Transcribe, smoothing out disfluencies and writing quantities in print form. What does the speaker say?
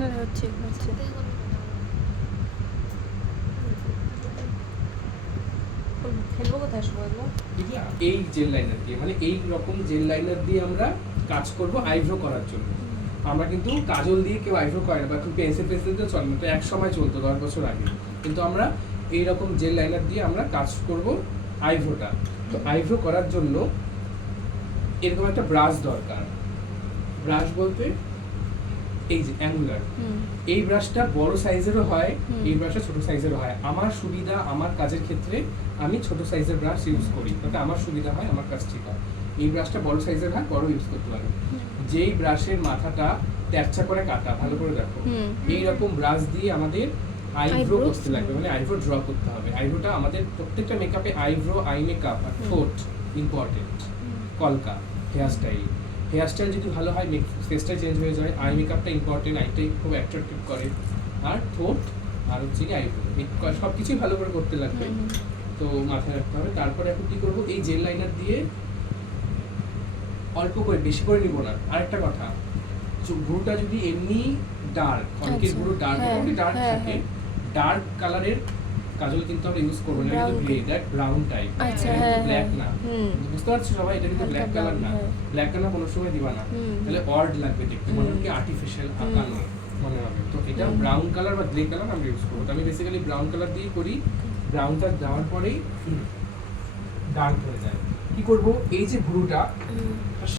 না হচ্ছে হচ্ছে ফেলবো কোথায় সবাইগুলো? এই জেল লাইনার দিয়ে, মানে এই রকম জেল লাইনার দিয়ে আমরা কাজ করব আইব্রো করার জন্য। আমরা কিন্তু কাজল দিয়ে কেউ আইব্রো করে না, বা এখন পেন্সিল দিয়ে চলে না, তো এক সময় চলতো 10 বছর আগে। কিন্তু আমরা এই রকম জেল লাইনার দিয়ে আমরা কাজ করব আইব্রোটা। তো আইব্রো করার জন্য এরকম একটা ব্রাশ দরকার। ব্রাশ বলতে এই যে অ্যাঙ্গুলার, এই ব্রাশটা বড় সাইজেরও হয়, এই ব্রাশটা ছোট সাইজেরও হয়। আমার সুবিধা, আমার কাজের ক্ষেত্রে আমি ছোট সাইজের ব্রাশ ইউজ করি, তাতে আমার সুবিধা হয়, আমার কাজ ঠিক হয়। এই ব্রাশটা বড় সাইজের হয়, বড় ইউজ করতে পারো। যেই ব্রাশের মাথাটা তেরচা করে কাটা, ভালো করে দেখো, এই রকম ব্রাশ দিয়ে আমাদের আইব্রো করতে লাগবে, মানে আইব্রো ড্র করতে হবে। আইব্রোটা আমাদের প্রত্যেকটা মেকআপে আইব্রো, আই মেকআপ আর ঠোঁট ইম্পর্টেন্ট। কলকা, হেয়ার স্টাইল যদি ভালো হয় ফেসটা চেঞ্জ হয়ে যায়। আই মেকআপটা ইম্পর্টেন্ট, আইটাই খুব অ্যাট্রাক্টিভ করে। আর ঠোঁট আর হচ্ছে কি আইব্রো, সব কিছুই ভালো করে করতে লাগবে, তো মাথায় রাখতে হবে। তারপরে এখন কি করবো, এই জেল লাইনার দিয়ে অল্প করে, বেশি করে নিব না। আরেকটা কথা, ভ্রুটা যদি এমনি ডার্ক, অনেকের ভ্রু ডার্ক থাকে, ডার্ক কালারের কাজল কিন্তু আমরা ইউজ করবো না, কিন্তু grey, that brown type, black না। বুঝতে পারছো সবাই, এটা কিন্তু ব্ল্যাক কালার না। ব্ল্যাক কালার কোনো সময় দিবা না, তাহলে অড লাগবে দেখতে, মনে হয় কি আর্টিফিশিয়াল আঁকানো মনে হবে। তো এটা ব্রাউন কালার বা গ্রে কালার আমরা ইউজ করবো। তো আমি বেসিক্যালি ব্রাউন কালার দিয়েই করি। ব্রাউনটা দেওয়ার পরেই ডার্ক হয়ে যায়। কি করব, এই যে ভ্রুটা